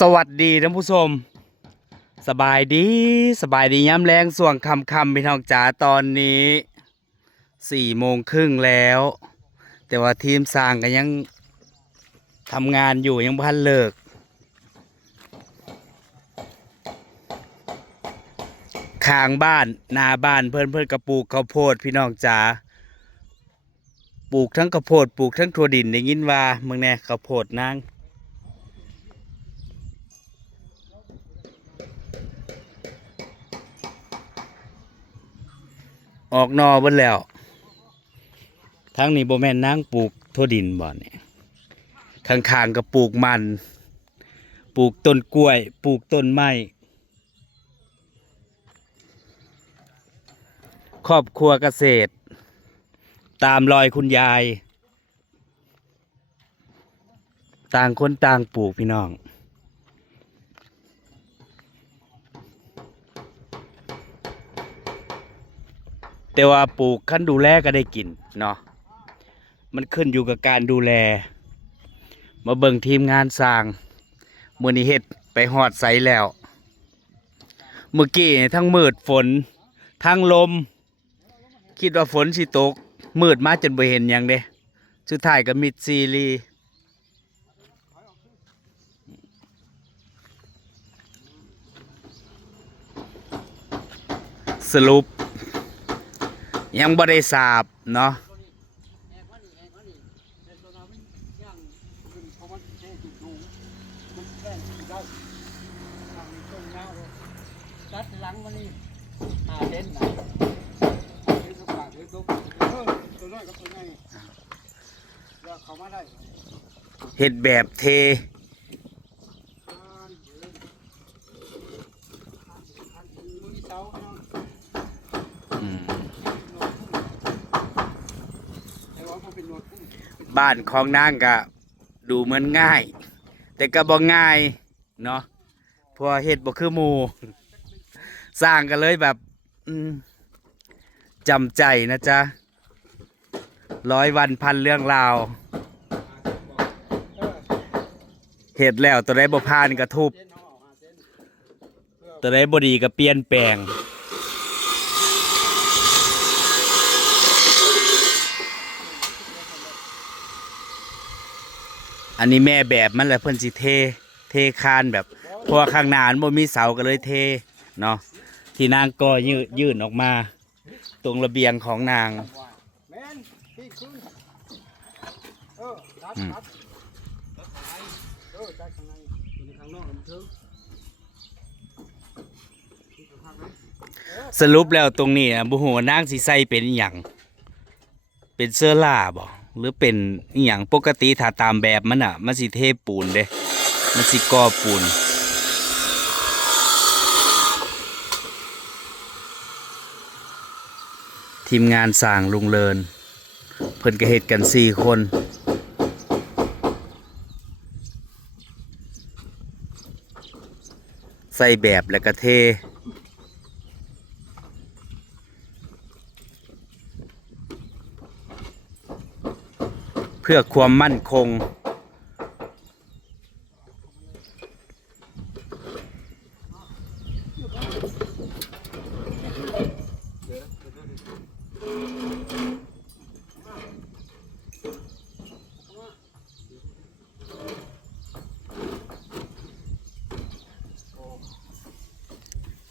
สวัสดีท่านผู้ชมสบายดีย้ำแรงส่วงคำพี่น้องจ๋าตอนนี้4 โมงครึ่งแล้ว แต่ว่าทีมสร้างก็ยังทำงานอยู่ยังพันเลิกข้างบ้านหน้าบ้านเพื่อนกระปลูกข้าวโพดพี่น้องจ๋าปลูกทั้งข้าวโพดปลูกทั้งถั่วดินได้ยินว่าเมืองแน่ข้าวโพดนางออกนอเบิดแล้วทั้งนี้โบแม่นนางปลูกถั่วดินบ่เนี่ยข้างๆก็ปลูกมันปลูกต้นกล้วยปลูกต้นไม้ครอบครัวเกษตรตามรอยคุณยายต่างคนต่างปลูกพี่น้องแต่ว่าปลูกขั้นดูแลก็ได้กินเนาะมันขึ้นอยู่กับการดูแลมาเบิ่งทีมงานสร้างมื้อนี้เฮ็ดไปฮอดไสแล้วเมื่อกี้ทั้งมืดฝนทั้งลมคิดว่าฝนสิตกมืดมาจนบ่เห็นหยังเด้สุดท้ายก็มิดซีรีส์สรุปยังบ่ได้สาบเนาะตัดหลังมันนี่เส้นนะตัวน้อยกับตัวใหญ่เขามาได้เฮ็ดแบบเทบ้านของนางก็ดูเหมือนง่ายแต่ก็บ่ง่ายเนาะเพราะเฮ็ดบ่คือหมู่สร้างกันเลยแบบจำใจนะจ๊ะ100 วันพันเรื่องราวเฮ็ดแล้วตัวใดบ่ผ่านก็ทุบตัวใดบ่ดีก็เปลี่ยนแปลงอันนี้แม่แบบมันแหละเพิ่นสิเทคานแบบเพราะว่าข้างหน้ามันบ่มีเสาก็เลยเทเนาะที่นางก็ยื่นออกมาตรงระเบียงของนางสรุปแล้วตรงนี้นะบุหัวนางสิใส่เป็นอหย่างเป็นเสื้อล่าบ่หรือเป็นอหย่างปกติถ้าตามแบบมันอ่ะมันสิเทปูนเด้มันสิก่อปูนทีมงานสร้างลุงเลินเพิ่นก็เฮ็ดกัน4 คนใส่แบบแล้วก็เทเพื่อความมั่นคง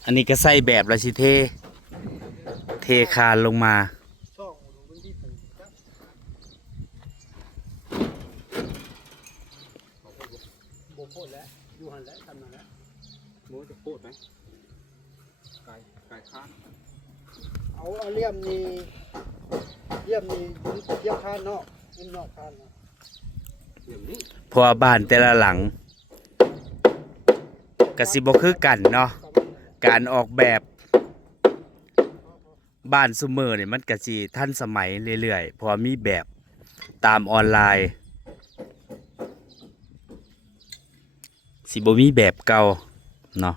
อันนี้ก็ใส่แบบแล้วสิเทคานลงมาโคตรแล้วอยู่หันแล้วทำมาแล้วโม้จะโคตรไหมไก่ค้านเอาเลี่ยมนี่เลี่ยมค้านนอกค้านนะเลี่ยมนี้เพราะว่าบ้านแต่ละหลังก็สิบ่คือกันเนาะการออกแบบบ้านซุมื้อนี่มันก็สิทันสมัยเรื่อยๆเพราะมีแบบตามออนไลน์สิบ่มีแบบเก่าเนาะ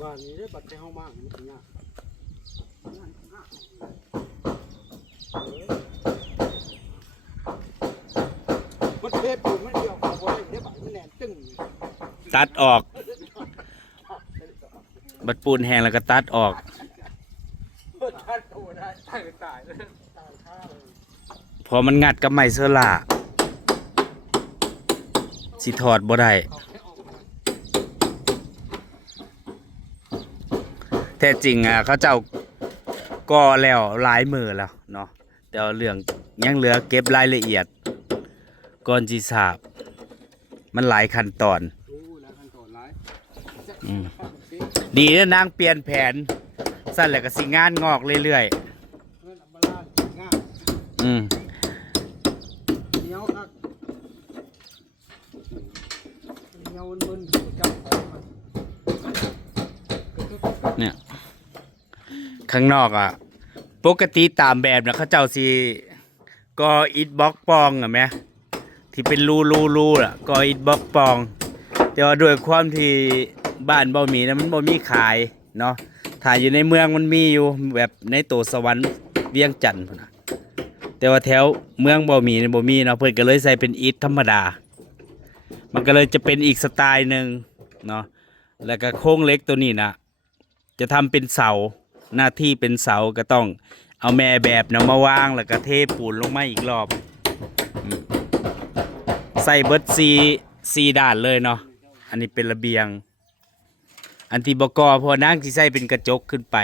บ้านนี้ได้บัตรใจห้องมากมันถึงยากมันเทปอยู่มันเดียวเอาไว้ได้บัตรมันแน่นตึ้ง ตัดออก บัดปูนแห้งแล้วก็ตัดออก ตัดโอ้ได้ตายเลยตายข้าเลย พอมันงัดกับไม้เสื้อล่าสิถอดบ่ได้แท้จริงเขาเจ้าก่อแล้วหลายมือแล้วเนาะแต่ว่าเรื่องยังเหลือเก็บรายละเอียดก่อนสิสาบมันหลายขั้นตอน แล้วขั้นตอนหลาย ดีนะนางเปลี่ยนแผนสั่นแหละก็สิงานงอกเรื่อย เงินมาล้านง่าย ๆเหนียวครับเหนียวมึนๆจับของมัน เนี่ยข้างนอกปกติตามแบบนะเขาเจ้าสิก่ออิฐบล็อกปองไหมที่เป็นรูก่ออิฐบล็อกปอง แต่ว่าด้วยความที่บ้านบ่มีนะมันบ่มีขายเนาะถ้าอยู่ในเมืองมันมีอยู่แบบในตัวสวรรค์เวียงจันทน์พุ่นน่ะแต่ว่าแถวเมืองบ่มีเนาะเพิ่นก็เลยใส่เป็นอิฐธรรมดา มันก็เลยจะเป็นอีกสไตล์หนึ่งเนาะแล้วก็โครงเหล็กตัวนี้นะจะทำเป็นเสาหน้าที่เป็นเสาก็ต้องเอาแม่แบบเนาะมาวางแล้วก็เทปูนลงมาอีกรอบใส่เบิดซีด้านเลยเนาะอันนี้เป็นระเบียง อันที่บกพอนั่งที่ใส่เป็นกระจกขึ้นไป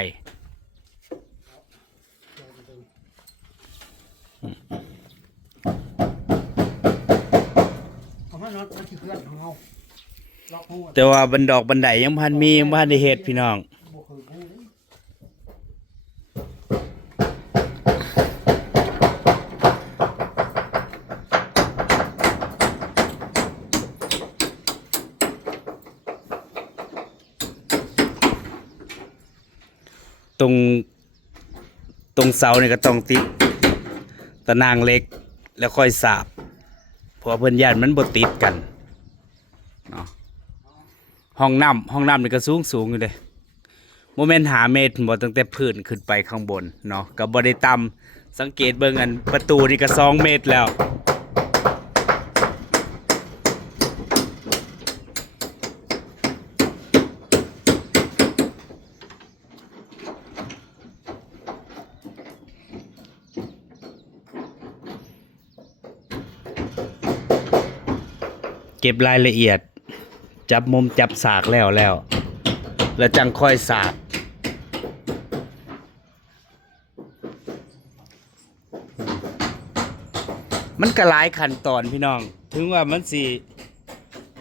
แต่ว่าบันดอกบันไดยังพันมียังพันได้เฮ็ดพี่น้องตรงเสาเนี่ยก็ต้องติดตะนางเล็กแล้วค่อยสาบเพราะเพิ่นย่านมันบ่ติดกันเนาะห้องน้ำนี่ก็สูงอยู่เด้โมเมนต์5 เมตรบ่ตั้งแต่พื้นขึ้นไปข้างบนเนาะก็บ่ได้ต่ำสังเกตเบิ่งอันประตูนี่ก็2 เมตรแล้วเก็บรายละเอียดจับมุมจับสากแล้วจังค่อยสากมันก็หลายขั้นตอนพี่น้องถึงว่ามันสิ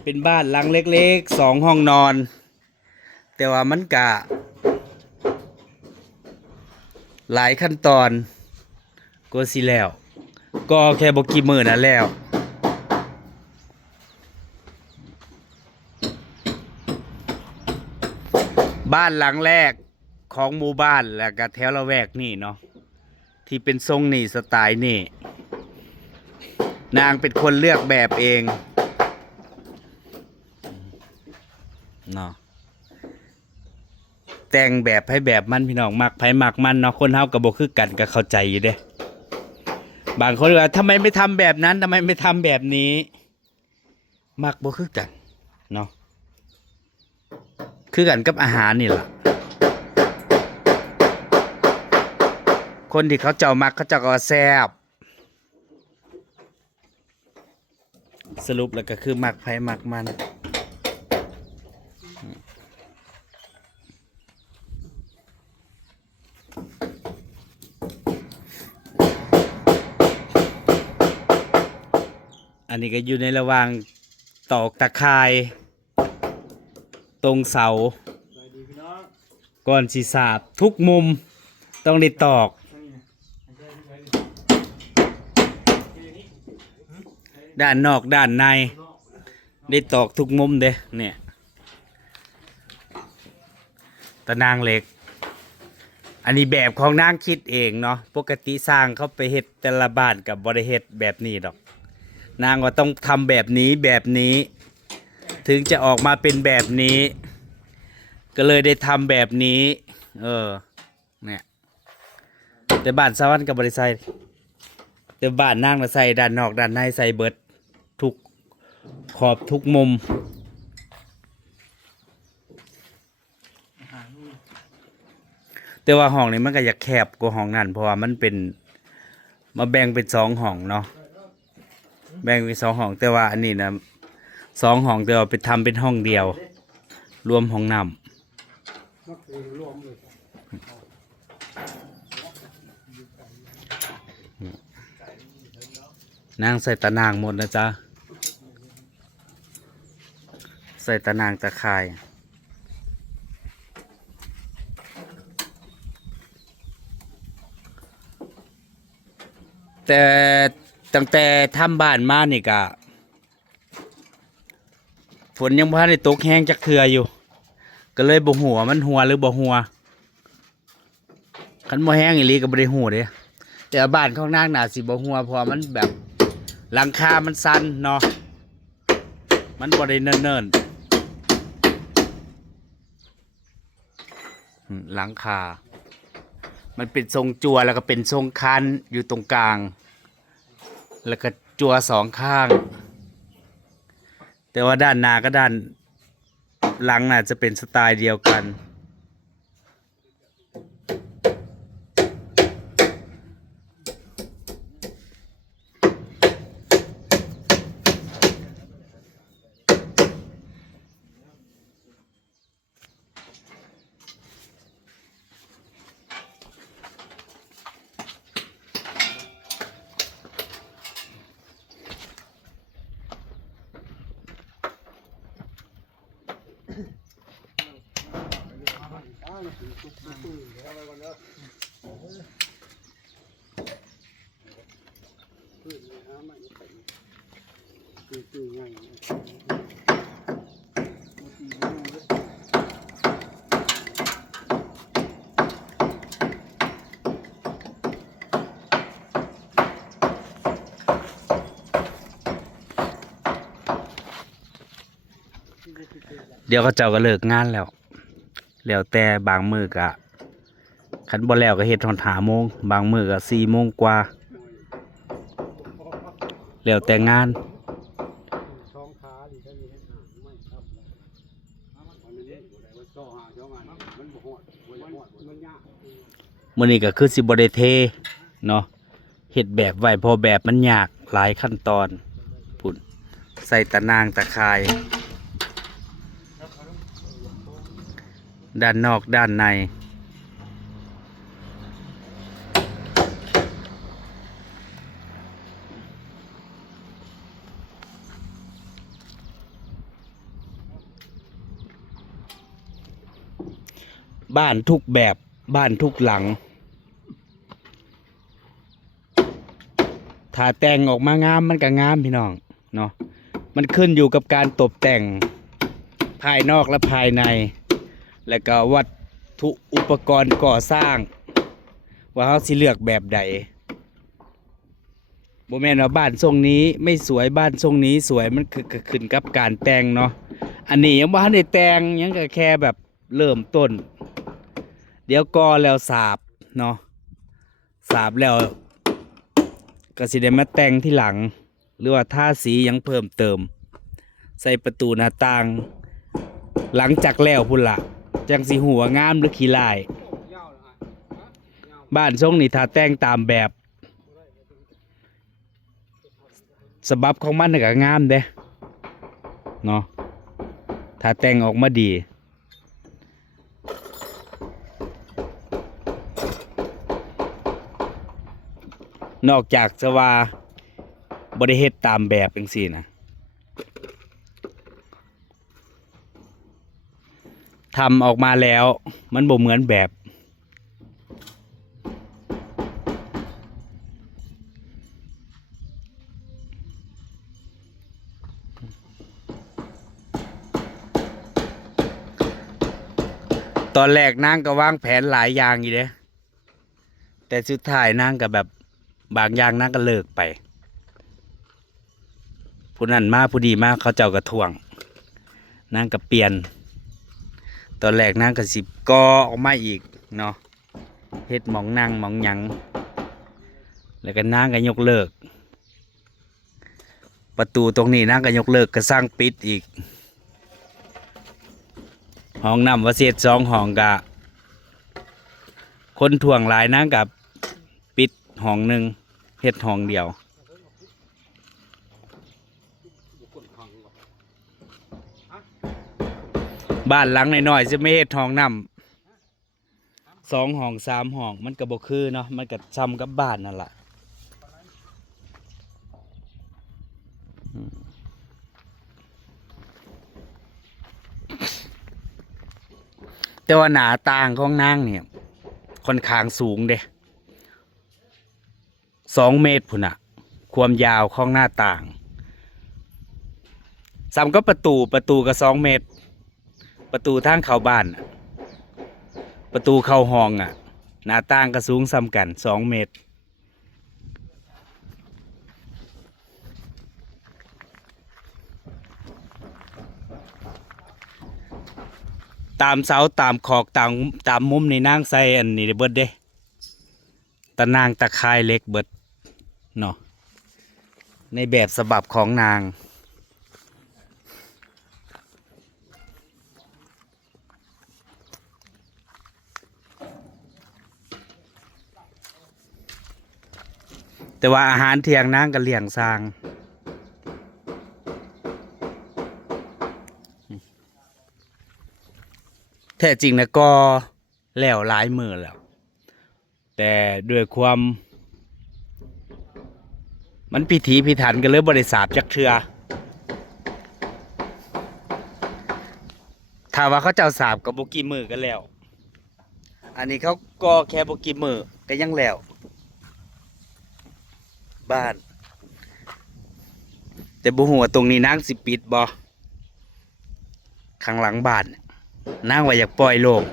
เป็นบ้านหลังเล็กๆ2 ห้องนอนแต่ว่ามันก็หลายขั้นตอนก็สิแล้วก็แค่บ่กี่มื้อนั่นแล้วบ้านหลังแรกของหมู่บ้านแล้วก็แถวละแวกนี่เนาะที่เป็นทรงนี่สไตล์นี่นางเป็นคนเลือกแบบเองเนาะแต่งแบบให้แบบมันพี่น้องมักไผมักมันเนาะคนเฮาก็บ่คือกันก็เข้าใจอยู่เด้บางคนว่าทำไมไม่ทำแบบนั้นทำไมไม่ทำแบบนี้มักบ่คือกันเนาะคือกันกับอาหารนี่ล่ะคนที่เขาเจ้ามักเขาเจ้าก็แซ่บสรุปแล้วก็คือมักไผมักมันอันนี้ก็อยู่ในระหว่างตอกตะข่ายตรงเสาก่อนสิสาบทุกมุมต้องได้ตอกด้านนอกด้านในได้ตอกทุกมุมเด้เนี่ยตะนางเหล็กอันนี้แบบของนางคิดเองเนาะปกติสร้างเขาไปเฮ็ดแต่ละบ้านกับบริเฮ็ดแบบนี้ดอกนางว่าต้องทำแบบนี้ถึงจะออกมาเป็นแบบนี้ก็เลยได้ทำแบบนี้เนี่ยแต่บ้านสวรรค์กับบริษัทแต่บ้านนางน่ะใส่ด้านนอกด้านในใส่เบิดทุกขอบทุกมุม แต่ว่าห้องนี้มันก็อยากแคบกว่าห้องนั้นเพราะว่ามันเป็นมาแบ่งเป็น2ห้องเนาะแบ่งเป็น2ห้องแต่ว่าอันนี้นะ2ห้องแต่ว่าไปทำเป็นห้องเดียว รวมห้องน้ำ นักเรียนรวมเลย นางใส่ตะนางหมดนะจ๊ะใส่ตะนางตะข่ายแต่ตั้งแต่ทำบ้านมานี่กะฝนยังบ่ทันได้ตกแห้งจักเทื่ออยู่ ก็เลยบ่หัวามันหัวหรือบ่หัวคันบ่แห้งอีหลีก็บ่ได้หูเด้แต่บ้านของนางน่าสิบ่หัวเพราะมันแบบหลังคามันสั้นเนาะมันบ่ได้เนิ่นๆหลังคามันเป็นทรงจั่วแล้วก็เป็นทรงคันอยู่ตรงกลาง แล้วก็จั่ว2ข้าง แต่ว่าด้านหน้าก็ด้านหลังน่าจะเป็นสไตล์เดียวกันเดี๋ยวเขาเจ้าก็เลิกงานแล้วแต่บางมือกะคันบ่แล้วก็เฮ็ดตอน5 โมงบางมือก็4 โมงกว่าแล้วแต่งาน ช่องขาดิถ้ามีให้หาไม่ครับมันเล่นอยู่ไหนมันต่อหาช่องงานมันบ่ฮอดมันยาก มื้อนี้ก็คือสิบ่ได้เทเนาะเฮ็ดแบบไว้เพอแบบมันยากหลายขั้นตอนพุ่นใส่ตะนางตะข่าย ด้านนอกด้านในบ้านทุกแบบบ้านทุกหลังถ้าแต่งออกมางามมันก็งามพี่น้องเนาะมันขึ้นอยู่กับการตกแต่งภายนอกและภายในและก็วัตถุอุปกรณ์ก่อสร้างว่าเขาสิเลือกแบบใดบ่แม่นว่าบ้านทรงนี้ไม่สวยบ้านทรงนี้สวยมันคือขึ้นกับการแต่งเนาะอันนี้ยังบ่ทันได้แต่งยังก็แค่แบบเริ่มต้นเดี๋ยวก่อแล้วสาบเนาะสาบแล้วก็สิได้มาแต่งที่หลังหรือว่าทาสียังเพิ่มเติมใส่ประตูหน้าต่างหลังจากแล้วพุ่นละจังสิหัวงามหรือขี้ลายบ้านทรงนี่ถ้าแต่งตามแบบฉบับของมันก็งามเด้เนาะถ้าแต่งออกมาดีนอกจากจะว่าบ่ได้เฮ็ดตามแบบจังซี่นะทำออกมาแล้วมันบ่เหมือนแบบตอนแรกนางก็วางแผนหลายอย่างอยู่เด้แต่สุดท้ายนางก็แบบบางอย่างนางก็เลิกไปผู้นั้นมาผู้ดีมาเขาเจ้าก็ท่วงนางก็เปลี่ยนตอนแรกนางก็สิก่อออกมาอีกเนาะเฮ็ดหมองนั่งหมองหยังแล้วก็นางก็ยกเลิกประตูตรงนี้นางก็ยกเลิกก็สร้างปิดอีกห้องน้ำว่าเศษ2 ห้องก็ คนถ่วงหลายนางกับปิดห้องหนึ่งเฮ็ดห้องเดียวบ้านหลังน้อยๆจะไม่เฮ็ดห้องน้ำ2 ห้อง 3 ห้องมันก็บ่คือเนาะมันก็ซ้ำกับบ้านนั่นล่ะแต่ว่าหน้าต่างของนางเนี่ยค่อนข้างสูงเด้2 เมตรพุ่นน่ะความยาวของหน้าต่างซ้ำกับประตูก็2 เมตรประตูทางเข้าบ้านน่ะประตูเข้าห้องอ่ะหน้าต่างก็สูงซ้ำกัน2 เมตรตามเสาตามขอกตามมุมในนางใส่อันนี้ได้เบิดเด้ตะนางตะคายเล็กเบิดเนาะในแบบฉบับของนางแต่ว่าอาหารเที่ยงนางก็เลี้ยงสร้างแท้จริงนะก็แล้วหลายมื้อแล้วแต่ด้วยความมันพิถีพิถันกันเลยบริษัทจักเทือถ้าว่าเขาเจ้าสาบกับบกี่มือกันแล้วอันนี้เขาก็แค่บกี่มือก็ยังแล้วบ้านแต่บุหัวาตรงนี้นางสิปิดบ่ข้างหลังบ้านนางว่าอยากปล่อยโลก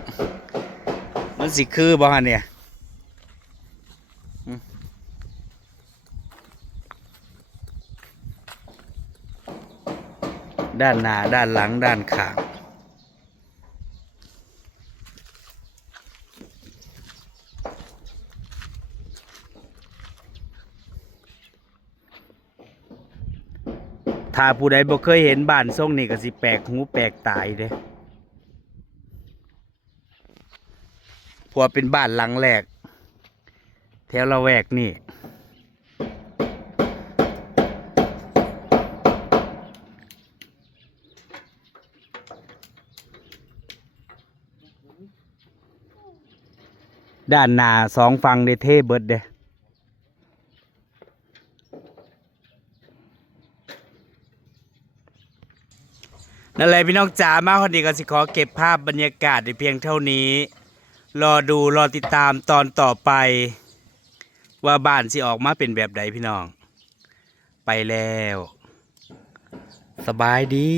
มันสิคือบ่ฮะเนี่ยด้านหน้าด้านหลังด้านข้างถ้าผู้ใดบ่เคยเห็นบ้านทรงนี่ก็สิแปลกหูแปลกตายเด้เพราะว่าเป็นบ้านหลังแรกแถวละแวกนี่ด้านหน้า2 ฝั่งได้เทเบิดเด้นั่นแหละพี่น้องจ๋ามาคนดีก็สิขอเก็บภาพบรรยากาศในเพียงเท่านี้รอติดตามตอนต่อไปว่าบ้านสิออกมาเป็นแบบใดพี่น้องไปแล้วสบายดี